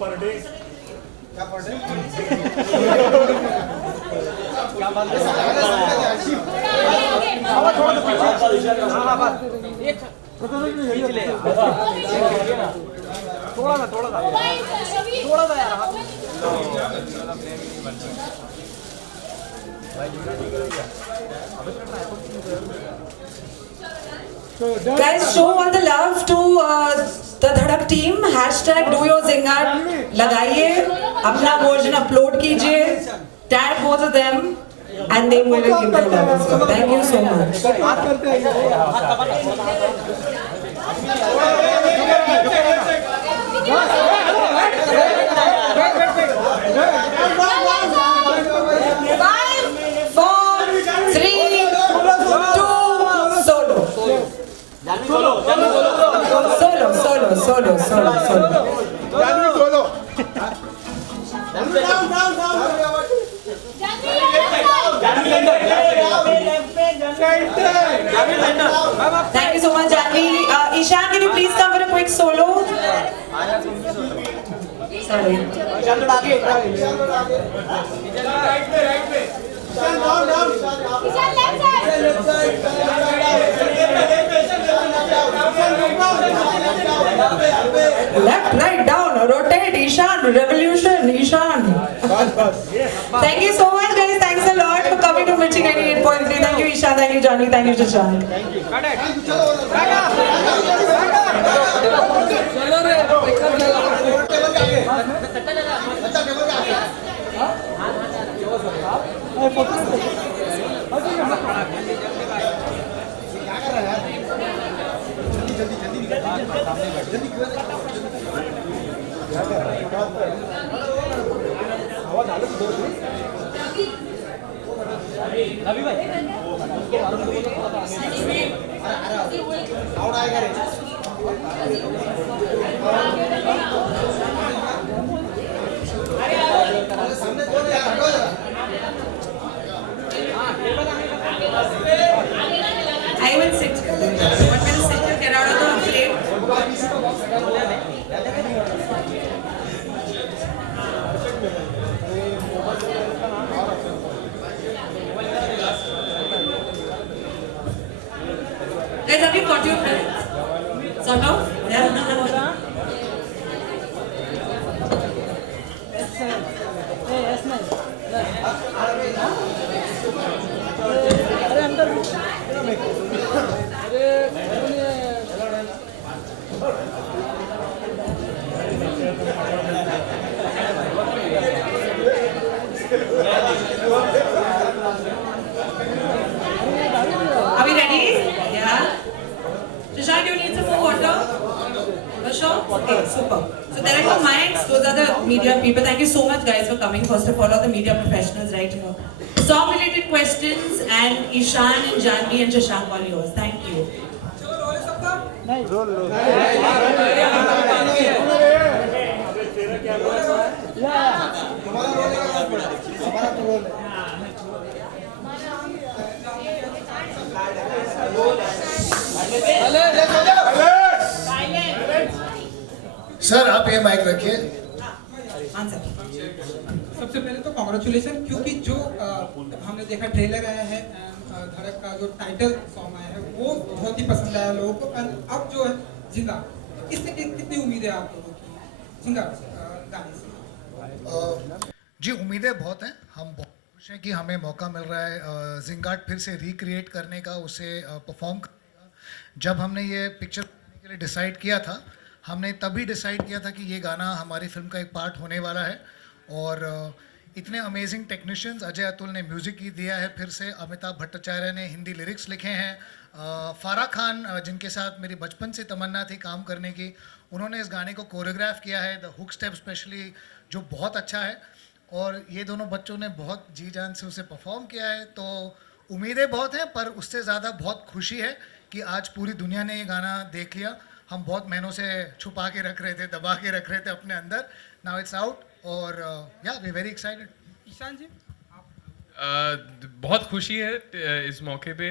Per day क्या per day क्या बात है थोड़ा सा पीछे हाँ बस एक खींच ले थोड़ा सा यार Guys, show all the love to the Dhadak team. # do your zingat लगाइए, अपना version upload कीजिए, tag both of them, and they will give their love as well. Thank you so much. Five, 4, 3, 2, solo. Thank you so much, Janvi. Ishan, can you please come for a quick solo? Sorry. Left, right, down, rotate, Ishan, revolution, Ishan. Thank you so much, guys. Thanks a lot for coming to Mirchi 98.3. Thank you, Ishan. Thank you, Janvi. Thank you, Shashank. अभी भाई I will sit. What will sit to get out of the plate? Guys, have you got your friends? Sort of? Yeah. अरे अंदर Are we ready? Yeah. Shashank, you need some more water? For sure? Okay, super. So there are your mics. Those are the media people. Thank you so much, guys, for coming. First of all the media professionals right here. Song-related questions, and Ishan and Janvi and Shashank, all yours. Thank you. Sir आप ये mic रखिए। सबसे पहले तो congratulation, क्योंकि जो हमने देखा ट्रेलर आया है, धड़क का जो टाइटल सॉन्ग आया है वो बहुत ही पसंद आया लोगों को। अब जो है जिंगा, इससे कितनी उम्मीद है आप लोगों की जिंगा गाने से? जी उम्मीदें बहुत हैं। हम बहुत खुश हैं कि हमें मौका मिल रहा है जिंगाट फिर से रिक्रिएट करने का, उसे परफॉर्म करने का। जब हमने ये पिक्चर बनाने के लिए डिसाइड किया था, हमने तभी डिसाइड किया था कि ये गाना हमारी फिल्म का एक पार्ट होने वाला है। और इतने अमेजिंग टेक्नीशियंस, अजय अतुल ने म्यूज़िक ही दिया है, फिर से अमिताभ भट्टाचार्य ने हिंदी लिरिक्स लिखे हैं, फारा खान जिनके साथ मेरी बचपन से तमन्ना थी काम करने की, उन्होंने इस गाने को कोरियोग्राफ किया है, द हुक स्टेप स्पेशली, जो बहुत अच्छा है। और ये दोनों बच्चों ने बहुत जी जान से उसे परफॉर्म किया है। तो उम्मीदें बहुत हैं, पर उससे ज़्यादा बहुत खुशी है कि आज पूरी दुनिया ने ये गाना देख लिया। हम बहुत महीनों से छुपा के रख रहे थे, दबा के रख रहे थे अपने अंदर। नाउ इट्स आउट और या वी वेरी एक्साइटेड। ईशान जी, बहुत खुशी है इस मौके पे।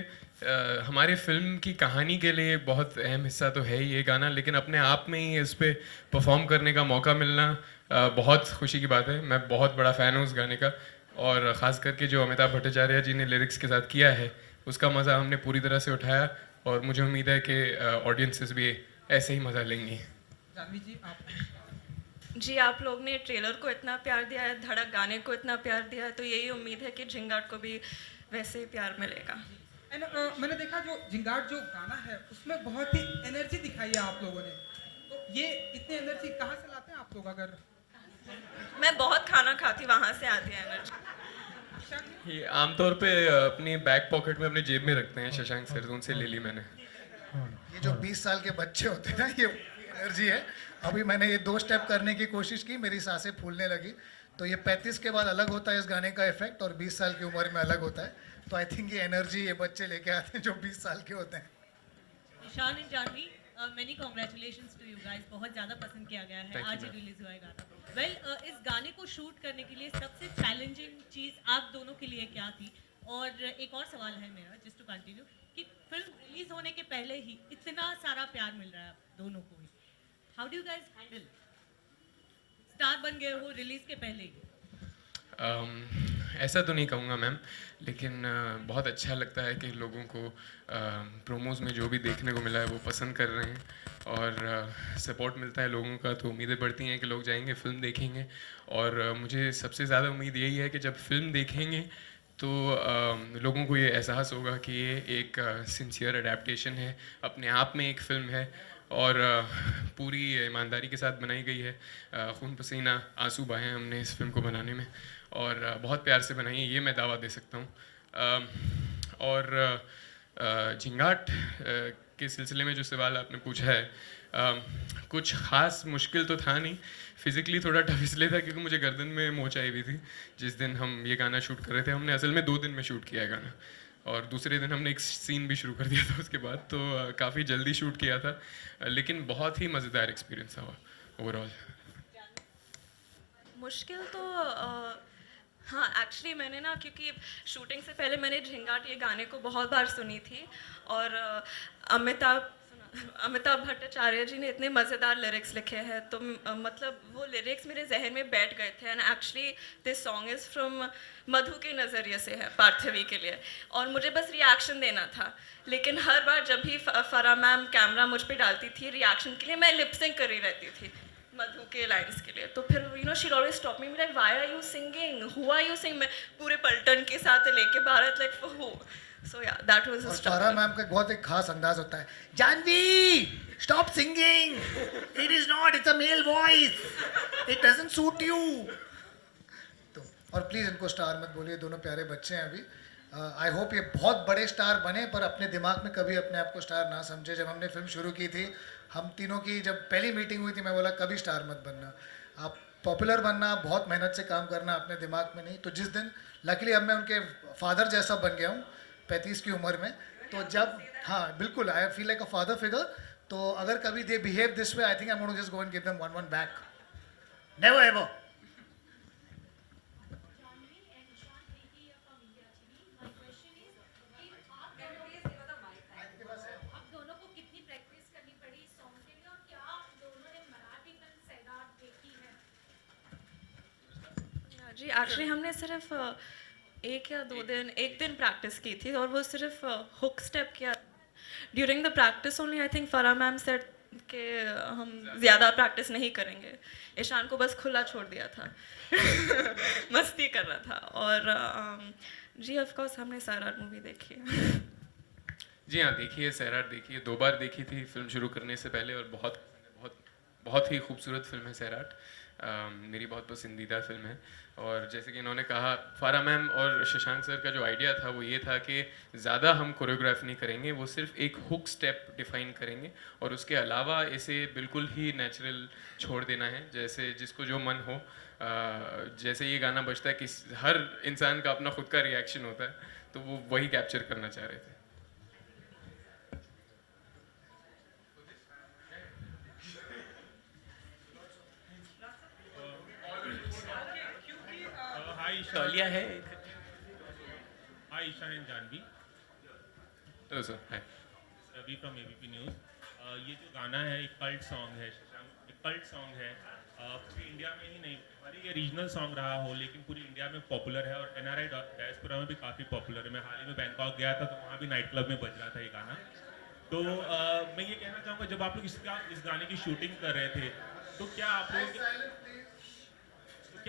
हमारी फिल्म की कहानी के लिए बहुत अहम हिस्सा तो है ही ये गाना, लेकिन अपने आप में ही इस पे परफॉर्म करने का मौका मिलना बहुत खुशी की बात है, मैं बहुत बड़ा फ़ैन हूँ उस गाने का, और ख़ास करके जो अमिताभ भट्टाचार्य जी ने लिरिक्स के साथ किया है उसका मज़ा हमने पूरी तरह से उठाया, और मुझे उम्मीद है कि ऑडियंसेस भी ऐसे ही मज़ा लेंगी। जानवी जी आप जी, आप लोग ने ट्रेलर को इतना प्यार दिया है, धड़क गाने को इतना प्यार दिया है, तो यही उम्मीद है कि झिंगाट को भी वैसे ही प्यार मिलेगा। एंड मैंने देखा जो जिंगाट जो गाना है उसमें बहुत ही एनर्जी दिखाई है आप लोगों ने, तो ये इतनी एनर्जी कहाँ से लाते हैं आप लोग? अगर मैं बहुत खाना खाती, वहाँ से आती है एनर्जी। ये आमतौर पे अपनी बैक पॉकेट में अपनी जेब में रखते हैं शशांक सर, तो उनसे ले ली मैंने। ये जो 20 साल के बच्चे होते हैं ना, ये एनर्जी है। अभी मैंने ये 2 स्टेप करने की कोशिश की, मेरी सांसें फूलने लगी। तो ये 35 के बाद अलग होता है इस गाने का इफेक्ट, और 20 साल की उम्र में अलग होता है। तो आई थिंक ये एनर्जी ये बच्चे लेके आते हैं जो 20 साल के होते हैं। Ishaan and Janhvi, many congratulations to you guys, बहुत ज़्यादा पसंद किया गया है। Thank you, आज ही ma'am. रिलीज हुआ है गाना। वेल, इस गाने को शूट करने के लिए सबसे चैलेंजिंग चीज़ आप दोनों के लिए क्या थी? और एक और सवाल है मेरा, जस्ट टू कंटिन्यू, कि फिल्म रिलीज होने के पहले ही इतना सारा प्यार मिल रहा है आप दोनों को ही, how do you guys handle? Star बन गए हो रिलीज के पहले ही। ऐसा तो नहीं कहूँगा मैम, लेकिन बहुत अच्छा लगता है कि लोगों को प्रोमोज़ में जो भी देखने को मिला है वो पसंद कर रहे हैं, और सपोर्ट मिलता है लोगों का, तो उम्मीदें बढ़ती हैं कि लोग जाएंगे फिल्म देखेंगे। और मुझे सबसे ज़्यादा उम्मीद यही है कि जब फिल्म देखेंगे तो लोगों को ये एहसास होगा कि ये एक सिंसियर अडेप्टेशन है, अपने आप में एक फ़िल्म है, और पूरी ईमानदारी के साथ बनाई गई है। खून पसीना आंसू बहाए हैं हमने इस फिल्म को बनाने में, और बहुत प्यार से बनाई है, ये मैं दावा दे सकता हूँ। और झिंगाट के सिलसिले में जो सवाल आपने पूछा है, कुछ ख़ास मुश्किल तो था नहीं। फिज़िकली थोड़ा टफ इसलिए था क्योंकि मुझे गर्दन में मोच आई हुई थी जिस दिन हम ये गाना शूट कर रहे थे। हमने असल में 2 दिन में शूट किया है गाना, और दूसरे दिन हमने एक सीन भी शुरू कर दिया था उसके बाद, तो काफ़ी जल्दी शूट किया था, लेकिन बहुत ही मज़ेदार एक्सपीरियंस था ओवरऑल। मुश्किल तो हाँ, एक्चुअली मैंने ना, क्योंकि शूटिंग से पहले मैंने झिंगाट ये गाने को बहुत बार सुनी थी, और अमिताभ भट्टाचार्य जी ने इतने मज़ेदार लिरिक्स लिखे हैं, तो मतलब वो लिरिक्स मेरे जहन में बैठ गए थे। And actually this song is from Madhu के नज़रिए से है, पार्थवी के लिए, और मुझे बस रिएक्शन देना था। लेकिन हर बार जब भी फरा मैम कैमरा मुझ पे डालती थी रिएक्शन के लिए, मैं लिपसिंग कर रही रहती थी मधु के लाइन्स के लिए। तो फिर you know she always stop me, like why are you singing, who are you sing, मैं पूरे पलटन के साथ लेके Bharat, like for who. So yeah that was और फारा मैम का बहुत एक खास अंदाज होता है, Janhvi stop singing, it is not, it's a male voice, it doesn't suit you. तो और प्लीज़ इनको स्टार मत बोलिए, दोनों प्यारे बच्चे हैं अभी। आई होप ये बहुत बड़े स्टार बने, पर अपने दिमाग में कभी अपने आप को स्टार ना समझे। जब हमने फिल्म शुरू की थी, हम तीनों की जब पहली मीटिंग हुई थी, मैं बोला कभी स्टार मत बनना, आप पॉपुलर बनना, बहुत मेहनत से काम करना, अपने दिमाग में नहीं। तो जिस दिन लकीली अब मैं उनके फादर जैसा बन गया हूँ 35 की उम्र में, तो जब हाँ बिल्कुल I feel like a father figure. तो अगर कभी they behave this way, I think I am going to just go and give them one back, never ever. आप दोनों को कितनी प्रैक्टिस करनी पड़ी इस सॉन्ग के लिए, और क्या आप दोनों ने मराठी फिल्म सैराट देखी है? जी, एक्चुअली हमने सिर्फ एक दिन प्रैक्टिस की थी, और वो सिर्फ हुक स्टेप किया। During the practice only I think फरा मैम सेड कि हम ज़्यादा प्रैक्टिस नहीं करेंगे। ईशान को बस खुला छोड़ दिया था मस्ती कर रहा था। और जी ऑफ कोर्स हमने सैराट मूवी देखी है। जी हाँ, देखिए सैराट देखिए, 2 बार देखी थी फिल्म शुरू करने से पहले, और बहुत बहुत बहुत ही खूबसूरत फिल्म है सैराट। मेरी बहुत पसंदीदा फिल्म है। और जैसे कि इन्होंने कहा, फारा मैम और शशांक सर का जो आइडिया था वो ये था कि ज़्यादा हम कोरियोग्राफ नहीं करेंगे, वो सिर्फ एक हुक स्टेप डिफाइन करेंगे, और उसके अलावा इसे बिल्कुल ही नेचुरल छोड़ देना है, जैसे जिसको जो मन हो। जैसे ये गाना बजता है कि हर इंसान का अपना खुद का रिएक्शन होता है, तो वो वही कैप्चर करना चाह रहे थे। तौलिया है। Hi, Ishan and Janvi. तो सर है रवि फ्रॉम एबीपी न्यूज़। ये जो गाना है एक कल्ट सॉन्ग है, शशांक, एक कल्ट सॉन्ग है। पूरे इंडिया में ही नहीं ये रीजनल सॉन्ग रहा हो लेकिन पूरी इंडिया में पॉपुलर है और NRI डायस्पोरा में भी काफ़ी पॉपुलर है। मैं हाल ही में बैंकॉक गया था तो वहाँ भी नाइट क्लब में बज रहा था ये गाना। तो मैं ये कहना चाहूँगा जब आप लोग इस गाने की शूटिंग कर रहे थे तो क्या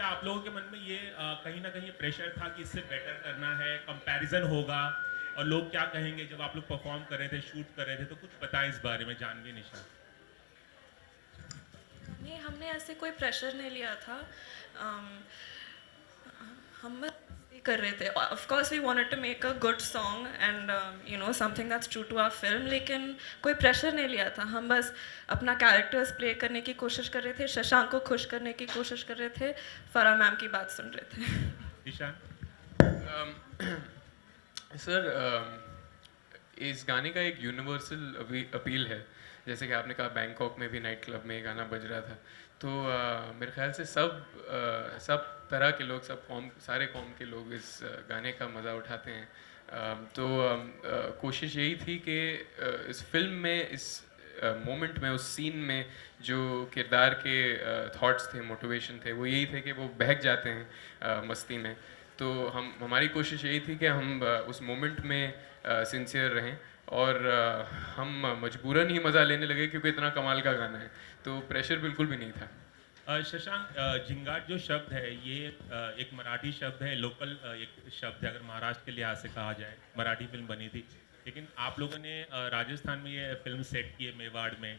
आप लोगों के मन में ये कहीं ना कहीं प्रेशर था कि इससे बेटर करना है, कंपैरिजन होगा और लोग क्या कहेंगे जब आप लोग परफॉर्म कर रहे थे, शूट कर रहे थे? तो कुछ बताएं इस बारे में, जानवी, निशा। नहीं, हमने ऐसे कोई प्रेशर नहीं लिया था। हम बस ये कर रहे थे। Of course we wanted to make a good song and you know something that's true to our film, लेकिन कोई प्रेशर नहीं लिया था। हम बस अपना कैरेक्टर्स प्ले करने की कोशिश कर रहे थे, शशांक को खुश करने की कोशिश कर रहे थे, फराह मैम की बात सुन रहे थे। ईशान? सर, इस गाने का एक यूनिवर्सल अपील है। जैसे कि आपने कहा बैंकॉक में भी नाइट क्लब में ये गाना बज रहा था, तो मेरे ख्याल से सब तरह के लोग, सारे कौम के लोग इस गाने का मज़ा उठाते हैं। तो कोशिश यही थी कि इस फिल्म में, इस मोमेंट में, उस सीन में जो किरदार के थॉट्स थे, मोटिवेशन थे, वो यही थे कि वो बहक जाते हैं मस्ती में। तो हमारी कोशिश यही थी कि हम उस मोमेंट में सिंसियर रहें और हम मजबूरन ही मज़ा लेने लगे क्योंकि इतना कमाल का गाना है, तो प्रेशर बिल्कुल भी नहीं था। शशांक, झिंगाट जो शब्द है ये एक मराठी शब्द है, लोकल एक शब्द है अगर महाराष्ट्र के लिहाज से कहा जाए। मराठी फिल्म बनी थी लेकिन आप लोगों ने राजस्थान में ये फिल्म सेट की है, मेवाड़ में।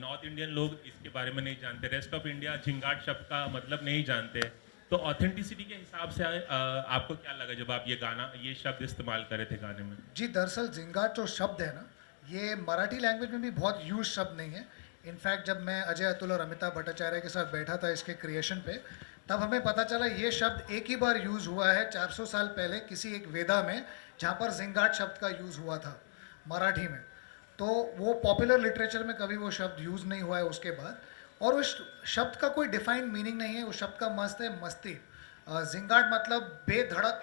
नॉर्थ इंडियन लोग इसके बारे में नहीं जानते, रेस्ट ऑफ इंडिया झिंगाट शब्द का मतलब नहीं जानते। तो ऑथेंटिसिटी के हिसाब से आपको क्या लगा जब आप ये शब्द इस्तेमाल करे थे गाने में? जी, दरअसल जिंगाट जो शब्द है ना, ये मराठी लैंग्वेज में भी बहुत यूज शब्द नहीं है। इनफैक्ट जब मैं अजय अतुल और अमिताभ भट्टाचार्य के साथ बैठा था इसके क्रिएशन पे, तब हमें पता चला ये शब्द एक ही बार यूज़ हुआ है 400 साल पहले किसी एक वेदा में, जहाँ पर जिंगाट शब्द का यूज़ हुआ था मराठी में। तो वो पॉपुलर लिटरेचर में कभी वो शब्द यूज़ नहीं हुआ है उसके बाद। और उस शब्द का कोई डिफाइंड मीनिंग नहीं है। उस शब्द का मस्त है मस्ती। जिंगाट मतलब बेधड़क,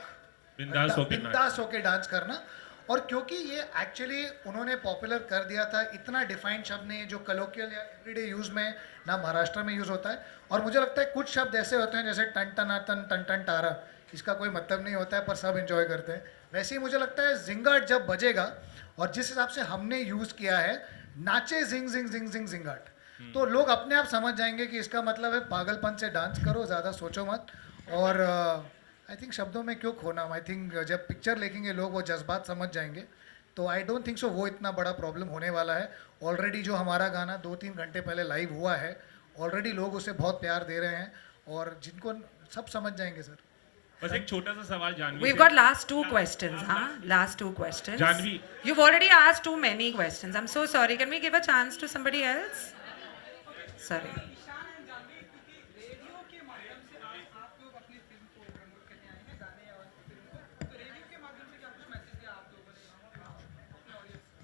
बिंदास होके डांस करना। और क्योंकि ये एक्चुअली उन्होंने पॉपुलर कर दिया था, इतना डिफाइंड शब्द नहीं है जो कलोकियल या एवरीडे यूज़ में ना महाराष्ट्र में यूज़ होता है। और मुझे लगता है कुछ शब्द ऐसे होते हैं जैसे टन टनाटन, टन टन टारा, इसका कोई मतलब नहीं होता है पर सब एंजॉय करते हैं। वैसे ही मुझे लगता है जिंगाट जब बजेगा और जिस हिसाब से हमने यूज़ किया है, नाचे जिंग जिंग जिंग जिंग जिंगाट, तो लोग अपने आप समझ जाएंगे कि इसका मतलब है पागलपन से डांस करो, ज़्यादा सोचो मत। और आई थिंक शब्दों में क्यों खोना। आई थिंक जब पिक्चर देखेंगे लोग वो जज्बात समझ जाएंगे। तो आई डोंट थिंक सो वो इतना बड़ा प्रॉब्लम होने वाला है। ऑलरेडी जो हमारा गाना 2-3 घंटे पहले लाइव हुआ है, ऑलरेडी लोग उसे बहुत प्यार दे रहे हैं और जिनको सब समझ जाएंगे सर। बस एक छोटा सा सवाल Janvi, We've got last 2 questions, huh? Last 2 questions. Janvi. You've already asked too many questions. I'm so sorry. Can we give a chance to somebody else? Sorry. Ishaan and Janvi, क्योंकि रेडियो के माध्यम से आज आप लोग अपनी फिल्म को प्रमोट करने आए हैं, गाने और फिल्म को, तो रेडियो के माध्यम से क्या कुछ मैसेज दिया आप लोगों ने अपने ऑडियंस को?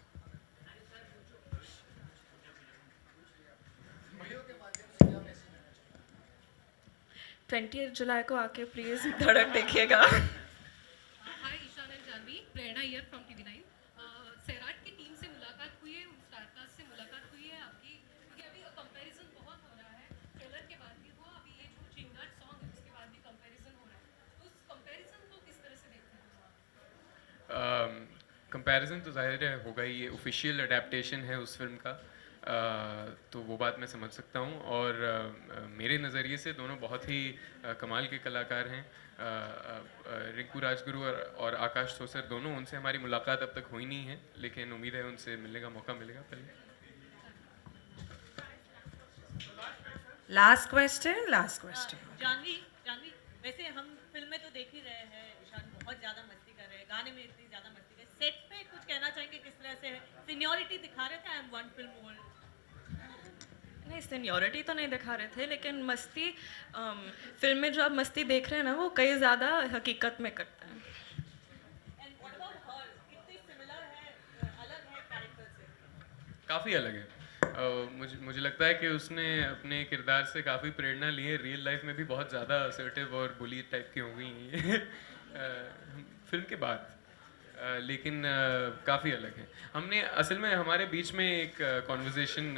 20 जुलाई को आके प्लीज़ धड़क देखिएगा। Hi Ishaan and Janhvi, Prerna here from TV9। Sairat की टीम से मुलाकात हुई है, स्टारकास्ट से मुलाकात हुई है आपकी, क्योंकि अभी कंपैरिजन बहुत हो रहा है, ट्रेलर के बाद भी हुआ, अभी ये जो चिंगाट सॉन्ग है उसके बाद भी कंपैरिजन हो रहा है, तो उस कंपैरिजन को किस तरह से देखते हो आप? कंपैरिजन तो जाहिर है होगा ही, ये ऑफिशियल अडेप्टेशन है उस फिल्म का। तो वो बात मैं समझ सकता हूँ और मेरे नज़रिए से दोनों बहुत ही कमाल के कलाकार हैं। रिंकू राजगुरु और आकाश सोसर दोनों, उनसे हमारी मुलाकात अब तक हुई नहीं है, लेकिन उम्मीद है उनसे मिलने का मौका मिलेगा पहले। Last question. जानवी, वैसे हम फिल्म में तो देख ही रहे हैं ईशान बहुत ज़्यादा मस्ती कर रहे हैं, गाने में इतनी ज़्यादा मस्ती कर, सेट पे कुछ कहना चाहेंगे किस तरह से सीनियरिटी दिखा रहे थे? I am one film old. नहीं, सीनियरिटी तो नहीं दिखा रहे थे, लेकिन मस्ती फिल्म में जो आप मस्ती देख रहे हैं ना, वो कई ज़्यादा हकीकत में करते हैं। एंड व्हाट अबाउट हर, कितनी सिमिलर है, अलग है कैरेक्टर से? काफ़ी अलग है। मुझे लगता है कि उसने अपने किरदार से काफ़ी प्रेरणा ली है। रियल लाइफ में भी बहुत ज़्यादा असर्टिव और बुली टाइप की हो गई हैं फिल्म के बाद, लेकिन काफ़ी अलग है। हमने असल में हमारे बीच में एक कॉन्वर्सेशन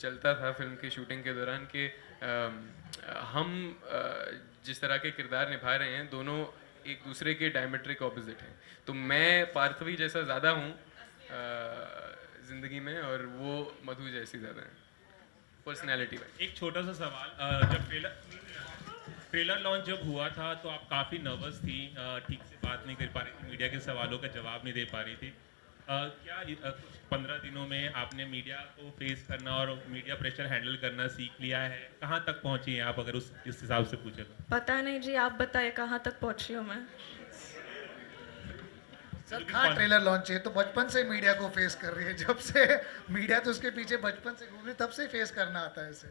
चलता था फिल्म की शूटिंग के दौरान कि हम जिस तरह के किरदार निभा रहे हैं दोनों एक दूसरे के डायमेट्रिक ऑपोजिट हैं। तो मैं पार्थवी जैसा ज़्यादा हूँ ज़िंदगी में, और वो मधु जैसी ज़्यादा है पर्सनैलिटी वाइज। एक छोटा सा सवाल, जब ट्रेलर लॉन्च जब हुआ था तो आप काफ़ी नर्वस थी, ठीक से बात नहीं कर पा रही थी, मीडिया के सवालों का जवाब नहीं दे पा रही थी। क्या कुछ 15 दिनों में आपने मीडिया को फेस करना और मीडिया प्रेशर हैंडल करना सीख लिया है? कहाँ तक पहुँची हैं आप, अगर इस हिसाब से पूछे तो? पता नहीं जी, आप बताइए कहाँ तक पहुँची हूँ मैं। सर कहाँ ट्रेलर लॉन्च है, तो बचपन से मीडिया को फेस कर रही है। जब से मीडिया तो उसके पीछे बचपन से घूम रही, तब से फेस करना आता है इसे।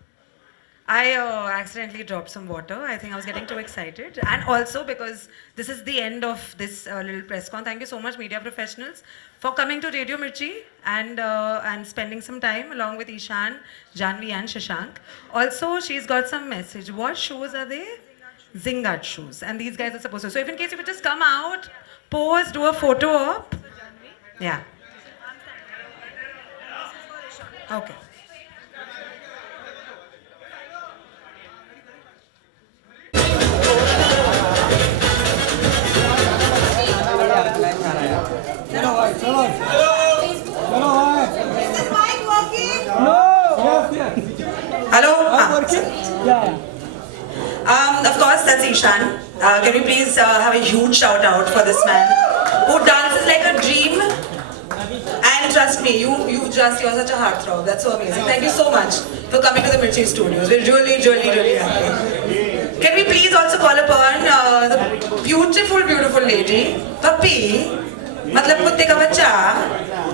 I accidentally dropped some water. I think I was getting too excited. And also because this is the end of this little press con. Thank you so much, media professionals, for coming to Radio Mirchi and spending some time along with Ishan, Janvi and Shashank. Also, she's got some message. What shows are they? Zingard shoes. And these guys are supposed to. So if in case you could just come out, pose, do a photo op. Yeah. Okay. चलो भाई चलो चलो भाई no yes yes Hello? yeah. Of course, that's Ishan. Can we please have a huge shout out for this man who dances like a dream? And trust me, you're such a heartthrob. That's so amazing. Thank you so much for coming to the Mirchi Studios. We're really happy. Can we please also call upon the beautiful lady, Puppy, matlab kutte ka bachcha.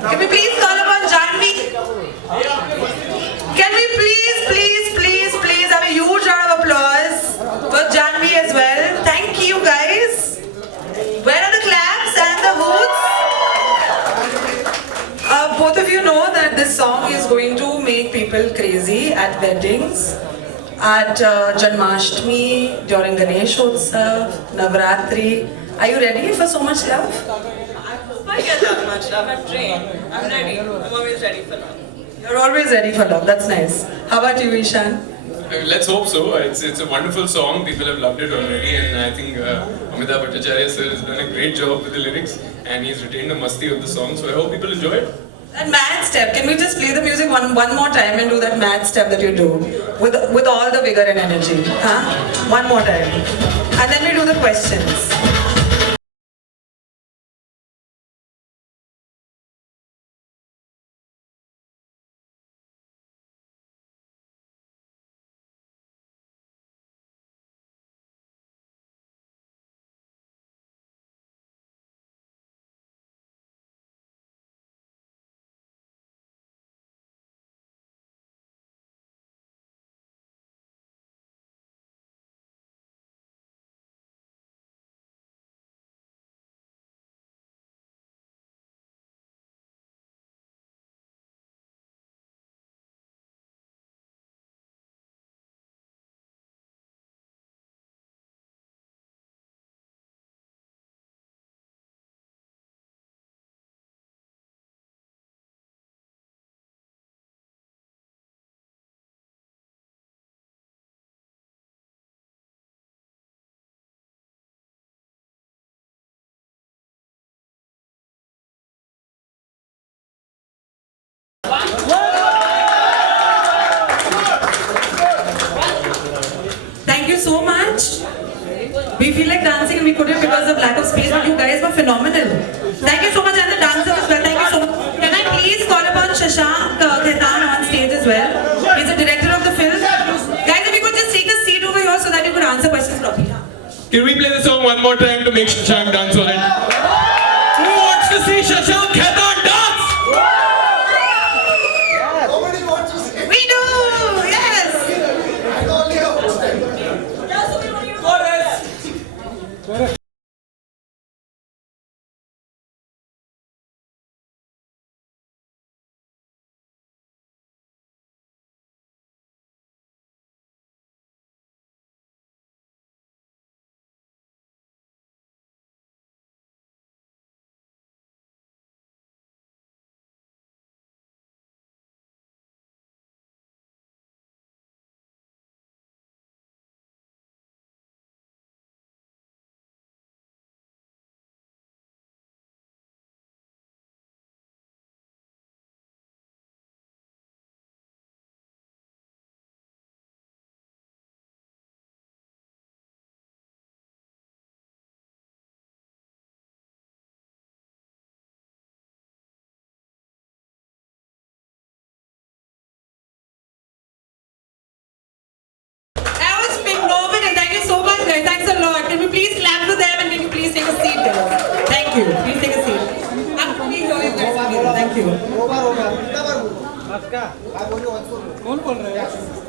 Can we please call upon Janvi? Can we please have a huge round of applause for Janvi as well? Thank you guys. Where are the claps and the hoots? Both of you know that this song is going to make people crazy at weddings, at Janmashtami, during Ganesh Utsav, Navratri. Are you ready for so much love? I hope I get that much love. I'm trained. I'm ready. I'm always ready for love. You're always ready for love. That's nice. How about you, Ishan? Let's hope so. It's a wonderful song. People have loved it already, and I think Amitabh Bhattacharya sir has done a great job with the lyrics, and he's retained the masti of the song. So I hope people enjoy it. That mad step. Can we just play the music one more time and do that mad step that you do with all the vigor and energy? Huh? One more time, and then we do the questions. Thank you so much. We feel like dancing and we couldn't because of lack of space, but you guys were phenomenal. Thank you so much, and the dancers as well. Thank you so much. Can I please call upon Shashank Khaitan on stage as well? He's the director of the film. Guys, if you could just take a seat over here so that you could answer questions properly. Can we play the song one more time to make Shashank dance for it? Who wants to see Shashank Khaitan dance? Nobody wants to say. We do! Yes! I only hope. क्या बोल रहे हो? कौन बोल रहे हैं?